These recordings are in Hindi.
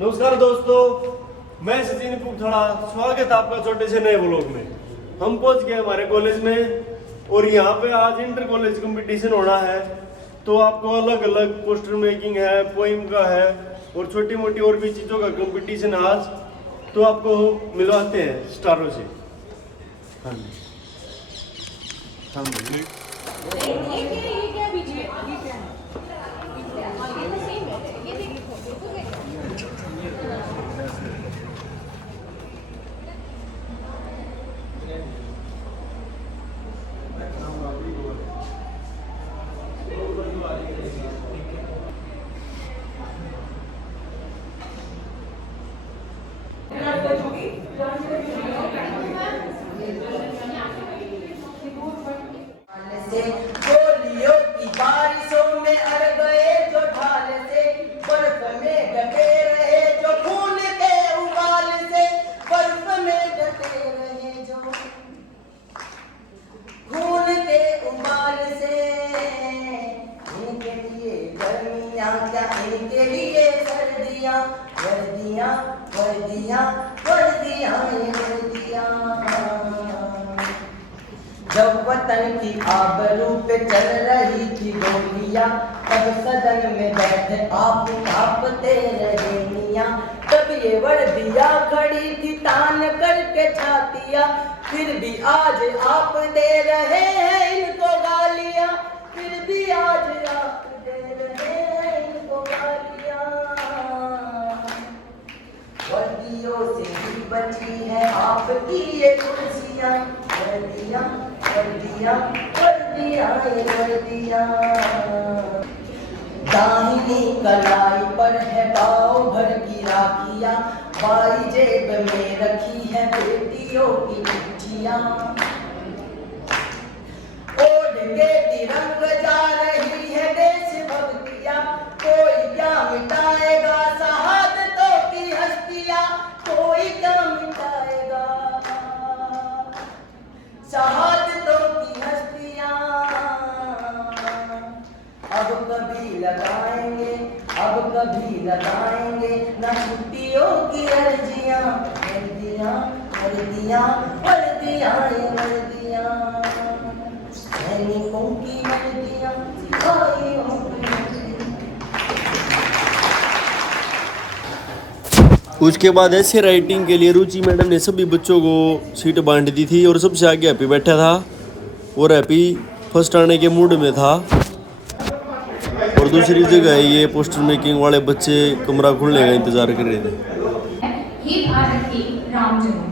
नमस्कार दोस्तों, मैं सचिन पुखथड़ा, स्वागत है आपका छोटे से नए ब्लॉग में। हम पहुंच गए हमारे कॉलेज में और यहाँ पे आज इंटर कॉलेज कंपटीशन होना है। तो आपको अलग अलग पोस्टर मेकिंग है, पोइम का है और छोटी मोटी और भी चीज़ों का कंपटीशन आज। तो आपको मिलवाते हैं स्टारों से। हाँ जी, हाँ जी। गोलियों की बारिशों में अड़ गए जो ढाल से, बर्फ में ढके रहे जो खून के उबाल से, बर्फ में ढके रहे जो खून के उबाल से। इनके लिए गर्मियाँ क्या, इनके लिए सर्दियाँ, वर्दियाँ वर्दियाँ वर्दियाँ वर्दियाँ। जब वतन की आबरू पे चल रही थी गोलियां, तब सदन में बैठे आप कांपते रहे मियां। तब ये वर्दियां खड़ी थी तान करके छातियां, फिर भी आज आप दे रहे हैं इनको गालियां, फिर भी आज आप दे रहे हैं इनको गालियां। वर्दियों से ही बची है आपकी ये कुर्सियां, वर्दियां वर्दियां वर्दियां वर्दियां। दाहिनी कलाई पर है पाँव भर की राखियां, बाई जेब में रखी है बेटियों की चिट्ठियां। ओढ़ के तिरंग जा रही है देशभक्तियां, कोई क्या मिटाएगा शहादतों की हस्तियां, कोई क्या मिटाएगा शहादतों की हस्तियां। अब कभी लगाएंगे, अब कभी लगाएंगे न छुट्टियों की अर्जियां, वर्दियां वर्दियां वर्दियां वर्दियां। सैनिकों की वर्दियां, सिपाहियों की वर्दियां। उसके बाद ऐसे राइटिंग के लिए रुचि मैडम ने सभी बच्चों को सीट बांट दी थी और सबसे आगे हैप्पी बैठा था और हैप्पी फर्स्ट आने के मूड में था। और दूसरी जगह ये पोस्टर मेकिंग वाले बच्चे कमरा खुलने का इंतजार कर रहे थे। हे भारत के राम जगों,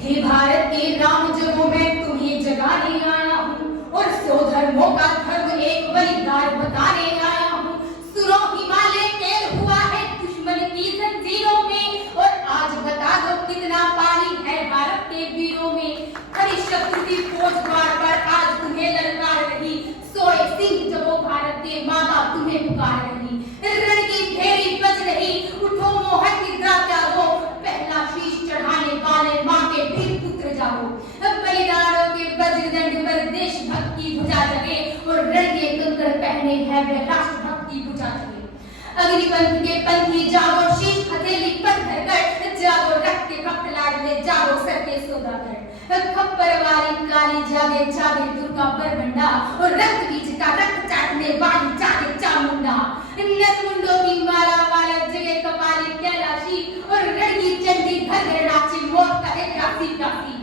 हे भारत के राम जगों में तुम्हें जगाने आया हूँ और सौ धर्मों का धर्म एक बलिदान बताने आया हूँ। सुनो हिमालय तेल हुआ है दुश्मन की जंजीरों में, और आज बता दो कितना पानी है भारत के वीरों में। हरी शत्रु की फौज द्वार पर आज तुम्हें ललकार रही, सोए सिंह जब वो भारत के माता तुम्हें पुकार रही। रण की भेरी बज रही, उठो मोहन निद्रा त्यागो, पहला शीश चढ़ाने वाले माँ के वीर पुत्र जागो। बलिदानों के वज्रदंड पर देशभक्त की भुजा जगे, और रण के कंकड़ पहने है वे राष्ट्रभक्त की भुजा जगे। अग्निपंथ के पंथी जागो, शीश हथेली पर धरकर जागो, रक्त के भक्त लाडले जागो, सर के सौदागर। खप्पर वाली काली जागे जागे दुर्गा बरबंडा, और रक्त बीज का रक्त चाटने वाली जागे चामुंडा। नरमुंडों की माला वाला जगे कपाली कैलाशी, और रणगी चंडी घर घर नाचे मौत का एक राशि राशि।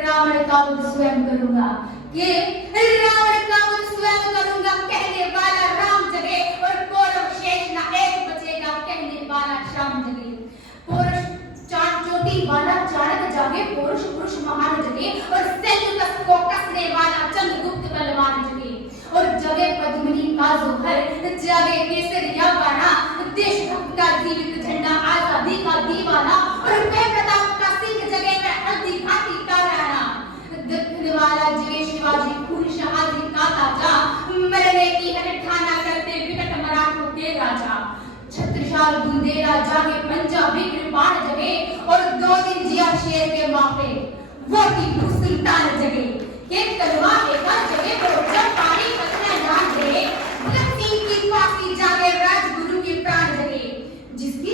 रावण का वध स्वयं करूंगा, ये रावण का वध स्वयं करूंगा कहने वाला राम जगे, और कौरव शेष ना एक बचेगा कहने वाला श्याम जगे। पौरुष चाट चोटी वाला चाणक जागे, पौरुष पुरुष महान जगे, और सेल्युकस को कसने वाला चंद्रगुप्त बलवान जगे। और जगे पद्मिनी का जोहर, जागे केसरिया बाणा, देशभक्त का जीवित झंडा आजादी का दीवाना, और प्रताप का सिंह जगे मैं हल्दी घाटी का राणा। दक्षिण वाला जगे शिवाजी खून शहादी का ताजा, मरने की है ठाना करते विकट मराठों के राजा। छत्रसाल बुंदेला जागे पंजाबी कृपाण जगे, और 2 दिन जिया शेर के माफे वो टीपू सुल्तान जगे। के तलवार का जगे जब पानी कतना जान दे, भगत सिंह की फांसी जागे राजगुरु के प्राण जगे। जिसकी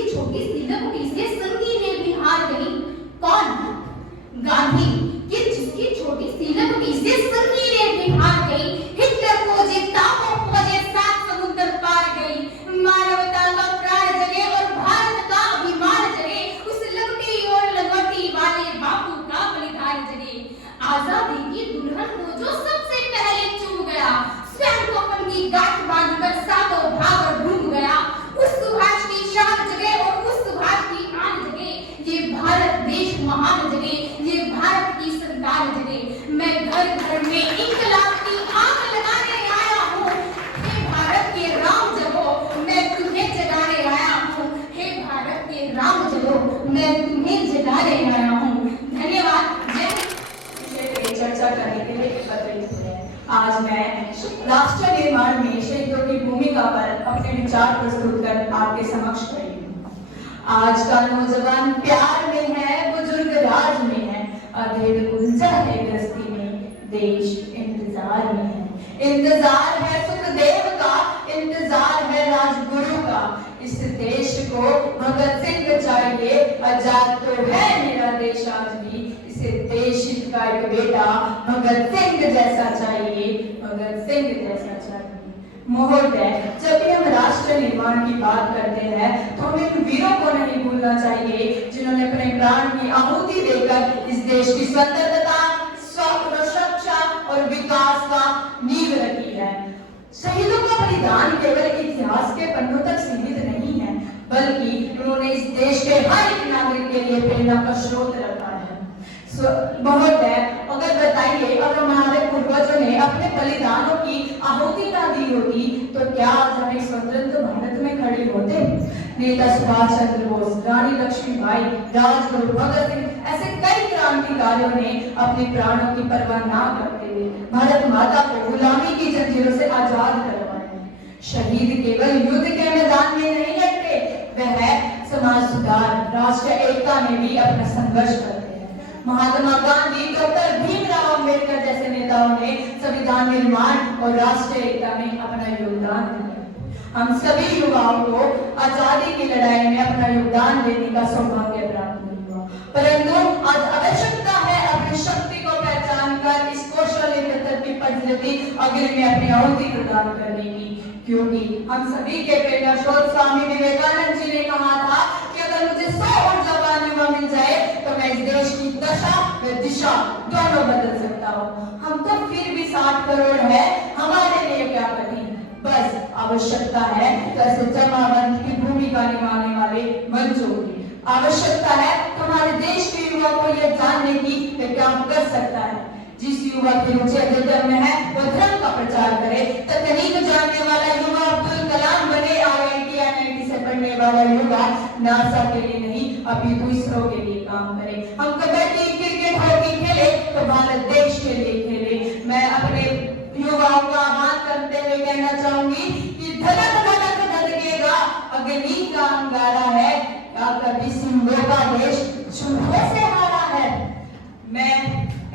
आपके समक्ष खड़ी हूँ। आज का नौजवान प्यार में है, बुजुर्ग राज में है, अधेड़ उलझा है गृहस्थी में, देश इंतजार में है। इंतजार है सुखदेव का, इंतजार है राजगुरु का। इस देश को भगत सिंह चाहिए, आजाद तो है मेरा देश आज भी। इसे देश का एक बेटा भगत सिंह जैसा चाहिए, भगत सिंह जैसा चाहिए। महोदय, जब भी हम राष्ट्र निर्माण की बात करते हैं तो हमें इन वीरों को नहीं भूलना चाहिए जिन्होंने अपने प्राण की आहुति देकर इस देश की स्वतंत्रता, सुरक्षा और विकास का नींव रखी है। शहीदों का बलिदान केवल इतिहास के पन्नों तक सीमित नहीं है, बल्कि उन्होंने इस देश के हर एक नागरिक के लिए प्रेरणा का स्रोत रखा है। महोदय, अगर बताइए, अगर हमारे पूर्वजों ने अपने बलिदानों की आहुति ना दी होती तो क्या आज हम एक स्वतंत्र भारत में खड़े होते? नेता सुभाष चंद्र बोस, रानी लक्ष्मीबाई, राजगुरु भगत सिंह, ऐसे कई क्रांतिकारियों ने अपने प्राणों की परवाह ना करते हुए भारत माता को गुलामी की जंजीरों से आजाद करवाया। शहीद केवल युद्ध के मैदान में नहीं लड़ते, वह समाज सुधार, राष्ट्र एकता में भी अपना संघर्ष करते हैं। महात्मा गांधी, डॉक्टर भीमराव अम्बेडकर जैसे नेताओं ने संविधान निर्माण और राष्ट्रीय एकता में अपना योगदान दिया। हम सभी युवाओं को आजादी की लड़ाई में अपना योगदान देने का सौभाग्य प्राप्त नहीं हुआ, परंतु आज आवश्यकता है अपनी शक्ति को पहचान कर इस कौशल की पद्धति अग्नि में अपनी आहुति प्रदान करने की, क्योंकि हम सभी के प्रेरणा स्रोत स्वामी विवेकानंद जी ने कहा था कि अगर मुझे 100 ऊर्जावान युवा मिल जाए तो मैं इस देश की दशा व दिशा दोनों बदल सकता हूँ। हम तो फिर भी 60 करोड़ है, हमारे लिए क्या कठिन, बस आवश्यकता है कैसे जमावंत की भूमिका निभाने वाले मंचों की। आवश्यकता है हमारे देश के युवा को यह जानने की कि क्या कर सकता है। जिस युवा की रुचि अध्ययन में है वो धर्म का प्रचार करे, तकनीक जानने वाला युवा अब्दुल कलाम बने, IIT NIT से पढ़ने वाला युवा नासा के लिए नहीं अपितु इसरो के लिए काम करे। हम कबड्डी, क्रिकेट, हॉकी खेले तो भारत देश के लिए खेले। मैं अपने युवाओं का आह्वान करते हुए कहना चाहूंगी कि धड़क धड़क धड़केगा अग्नि का अंगारा है, क्या कभी सिंधु का देश चूल्हे से हारा है। मैं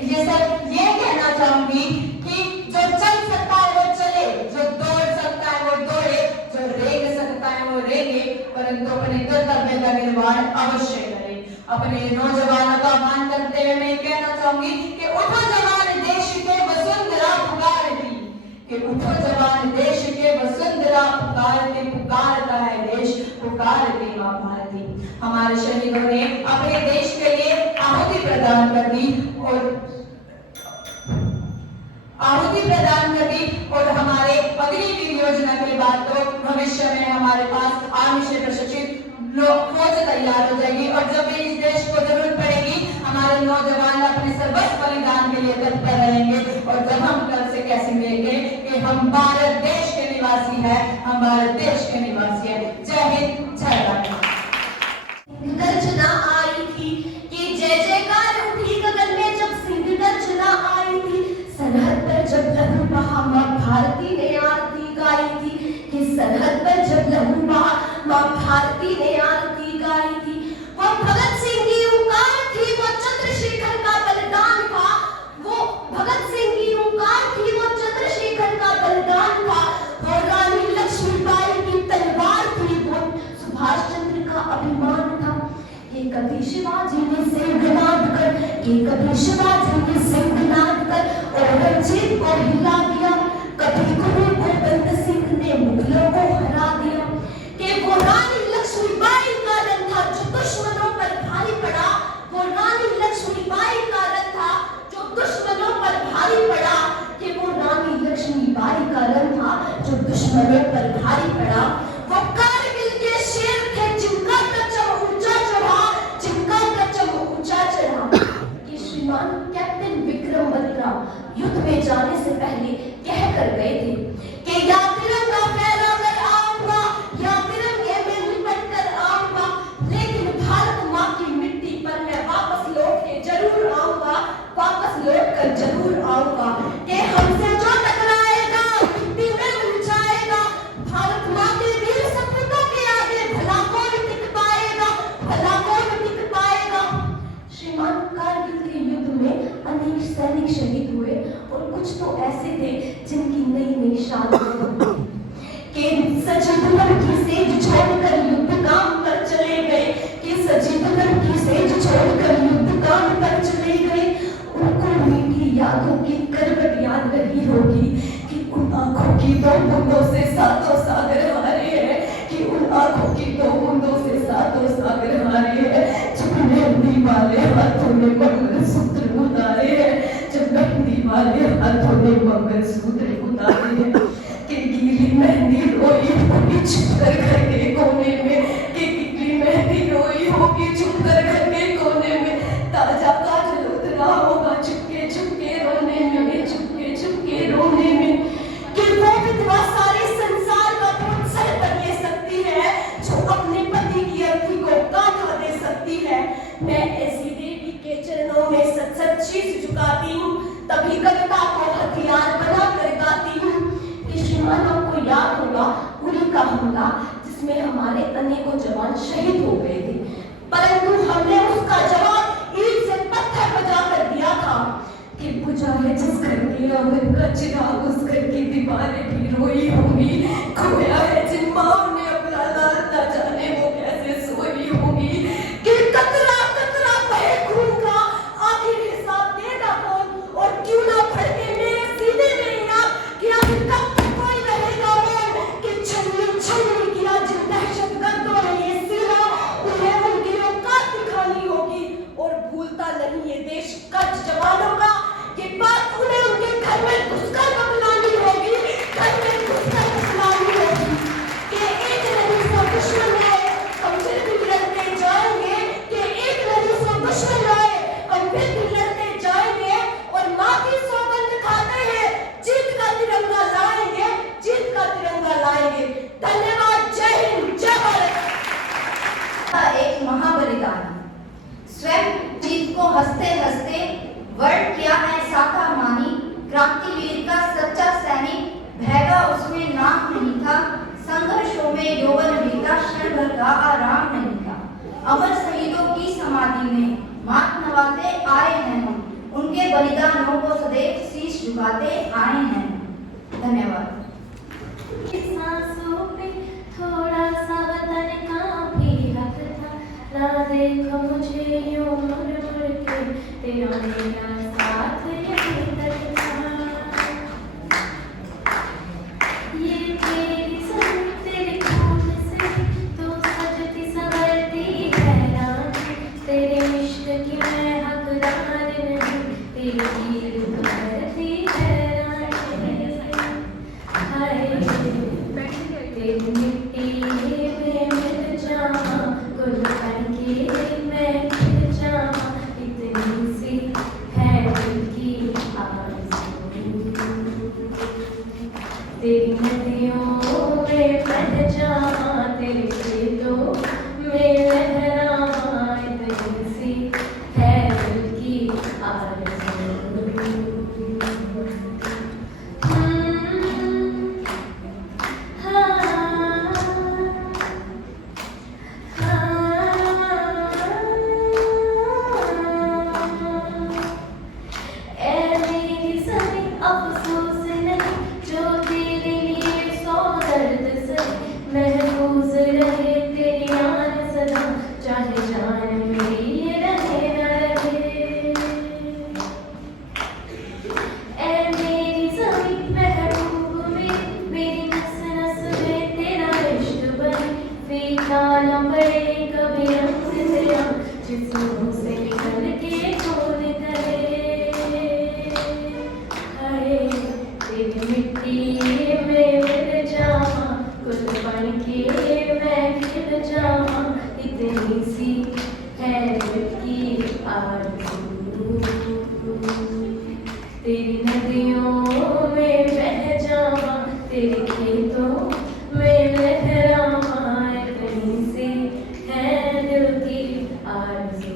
ये सब ये कहना चाहूंगी कि जो चल सकता है वो चले, जो दौड़ सकता है वो दौड़े, जो रेंग सकता है वो रेंगे, परंतु अपने कर्तव्य का निर्वहन अवश्य करे। अपने नौजवानों का आह्वान करते हुए मैं कहना चाहूंगी कि उठो जवान देश के वसुंधरा पुकारती, कि उठो जवान देश के वसुंधरा पुकारती, पुकारता है देश, पुकारती मां भारती। हमारे शहीदों ने अपने देश के लिए आहुति प्रदान कर दी और हमारे अग्निवीर योजना के बाद तो भविष्य में हमारे पास आर्मी से प्रशिक्षित फौज तैयार हो जाएगी, और जब भी इस देश को जरूरत पड़ेगी हमारे नौजवान अपने सर्वस्व बलिदान के लिए तत्पर रहेंगे। और जब हम कल से कैसे मिलेंगे कि हम भारत देश के निवासी हैं, हम भारत देश के निवासी हैं। जय हिंद, जय भारत। गर्जना आई थी कि जय जयकार उठी गगन में जब सिंह गर्जना आई थी, सरहद पर जब लहू बहा मां भारती ने आरती गाई थी, कि सरहद पर जब लहू बहा मां भारती ने आरती गाई थी। वो भगत सिंह की उकार थी, वो चंद्रशेखर का बलिदान था, वो भगत सिंह की उकार थी, वो चंद्रशेखर का बलिदान था, वो रानी लक्ष्मीबाई की तलवार थी, वो सुभाष चंद्र का अभिमान था। ये कभी शिवाजी ने सिंहनाद कर, ये कभी शिवाजी ने सिंहनाद कर औरंगजेब को हिला दिया, कभी गुरु गोविंद सिंह ने मुगलों को हरा दिया। कि वो रानी लक्ष्मीबाई का रन था जो दुश्मनों पर भारी पड़ा, वो रानी लक्ष्मीबाई का रन था जो दुश्मनों पर भारी पड़ा, कि वो रानी लक्ष्मीबाई का रन था जो दुश्मनों पर भारी पड़ा। वो कारगिल के शेर थे जिनका परचम ऊंचा चढ़ा, जिनका परचम ऊंचा चढ़ा। कि श्रीमान कैप्टन विक्रम बत्रा युद्ध में जाने से पहले कह कर गए थे कि या तिरंगा फहरा कर आऊंगा, या तिरंगे में लिपट कर आऊंगा, लेकिन भारत माँ की मिट्टी पर मैं वापस लौट के जरूर आऊंगा, वापस लौट कर जरूर आऊंगा। कि हमसे जो टकराएगा मिट्टी में मिल जाएगा, भारत माँ के वीर सपूतों के आगे कुछ तो ऐसे थे जिनकी नई नई शादी के सजी लड़की से जो छोड़कर युद्ध काम पर चले गए, कि सजी लड़की से जो छोड़कर युद्ध काम पर चले गए, उनको मीठी यादों की करवट याद रही होगी कि उन आंखों की दो बूंदों से सातों सागर हारे हैं, कि उन आंखों की दो बूंदों से सातों सागर हारे हैं, जब मेहंदी वाले हाथों में मंगलसूत्र उतारे हैं, जब मेहंदी वाले हाथों में मंगलसूत्र उतारे हैं, कि गीली मेहंदी रोई होगी छुप कर घर के कोने में, कि गीली मेहंदी रोई होगी छुप कर घर के कोने में, ताजा काजल उतरा होगा चुपके चुपके रोने में, चुपके चुपके रोने में, कि वो विधवा सारे संसार का बोझ सर पर ले सकती है, जो अपने पति की अर्थी को कांधा दे सकती है। मैं ऐसी देवी के चरणों में सच सच शीश झुकाती हूँ, तभी कविता को हथियार बना कर गाती हूँ। श्रीमानों को याद होगा उरी का हमला, जिसमें हमारे अनेकों जवान शहीद हो गए थे, परंतु हमने उसका जवाब ईंट से पत्थर बजा कर दिया था, कि बुझा है जिस घर की अमन का चिराग उस घर की दीवारें भी रोई होंगी, खोया है जिन माओ ने अपना लाल न जाने वो कैसे सोई होंगी, कि कतरा कतरा बहे खून का आखिर हिसाब देगा कौन, और क्यों ना फड़के मेरे सीने में इनाम, कि आखिर कब कोई रहेगा वो, कि छन्नी छन्नी किया जिन दहशतगर्दों ने ये सीना, उन्हें उनकी औकात दिखानी होगी, और भूलता नहीं ये देश कच्छ जवानों का, ये बात उन्हें उनके घर में घुसकर बतलानी होगी, घर में घुसकर बतलानी होगी, कि एक नहीं सौ दुश्मन है हम फिर भी लड़ते जाएंगे, कि एक नहीं सौ दुश्मन है हम फिर भी लड़ते जाएंगे, और माँ की सौगंध खाते हैं जीत का तिरंगा लाएंगे, जीत का तिरंगा लाएंगे। धन्यवाद। जय हिंद, जय भारत। एक महाबलिदान स्वयं जीत को हंसते हंसते वर्ण किया है साका मानी, क्रांतिवीर का सच्चा सैनिक भैगा उसमें नाम नहीं था, संघर्षों में यौवन बीता क्षण भर का आराम नहीं था। अमर शहीदों की समाधि में मात नवाते आए हैं हम, उनके बलिदानों को सदैव शीश झुकाते आए हैं। धन्यवाद। सांसों पे थोड़ा सा वतन का भी हक था, ना देखो मुझे यूं मुड़ मुड़ के, तेरा मेरा साथ यहीं तक था। ये तेरी सन तेरे खून से तो सजती संवरती है रानी, तेरे इश्क की मैं हकदार नहीं, तेरी हीर करती है रानी। हाय तेरी मिट्टी में मिल जाऊं, गुल बनके मैं खिल जाऊं, इतनी सी है दिल की आरज़ू। तेरी नदियों में बह जाऊं, तेरे खेतों में लहराऊं, इतनी सी है दिल की आरज़ू। अफसोस नहीं जो तेरे लिए सौ दर्द सही, महफूज रहे तेरी आन सदा, चाहे जान मेरी ये रहे न रहे। ऐ मेरी ज़मीं महबूब में मेरी नस नस में तेरा इश्क बने, फीका न पड़े कभी रंग तेरा, जिस्मों से निकल के खून करे। तेरी मिट्टी में मिल जाऊं, गुल बनके मैं खिल जाऊं, इतनी सी है दिल की आरज़ू। तेरी नदियों में बह जाऊं, तेरे खेतों में लहराऊं, इतनी सी है दिल की आरज़ू।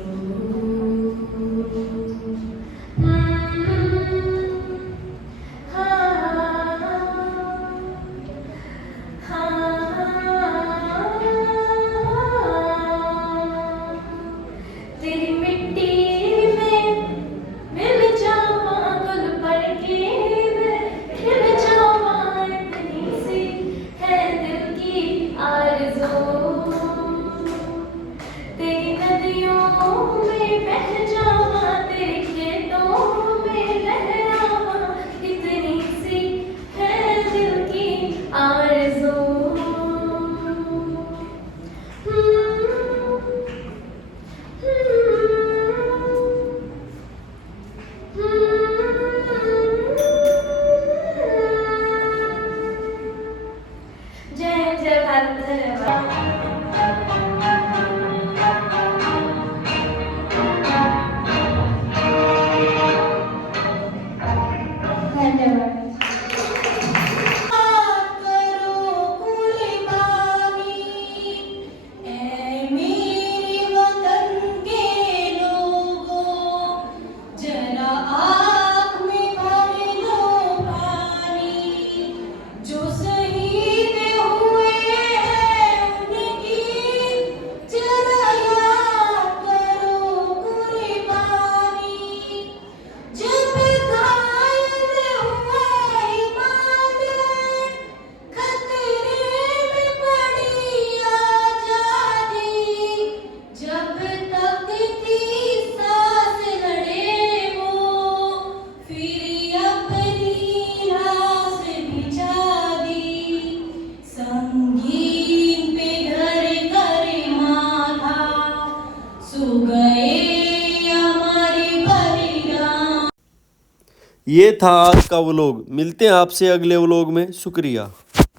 ये था आज का व्लॉग। मिलते हैं आपसे अगले व्लॉग में। शुक्रिया।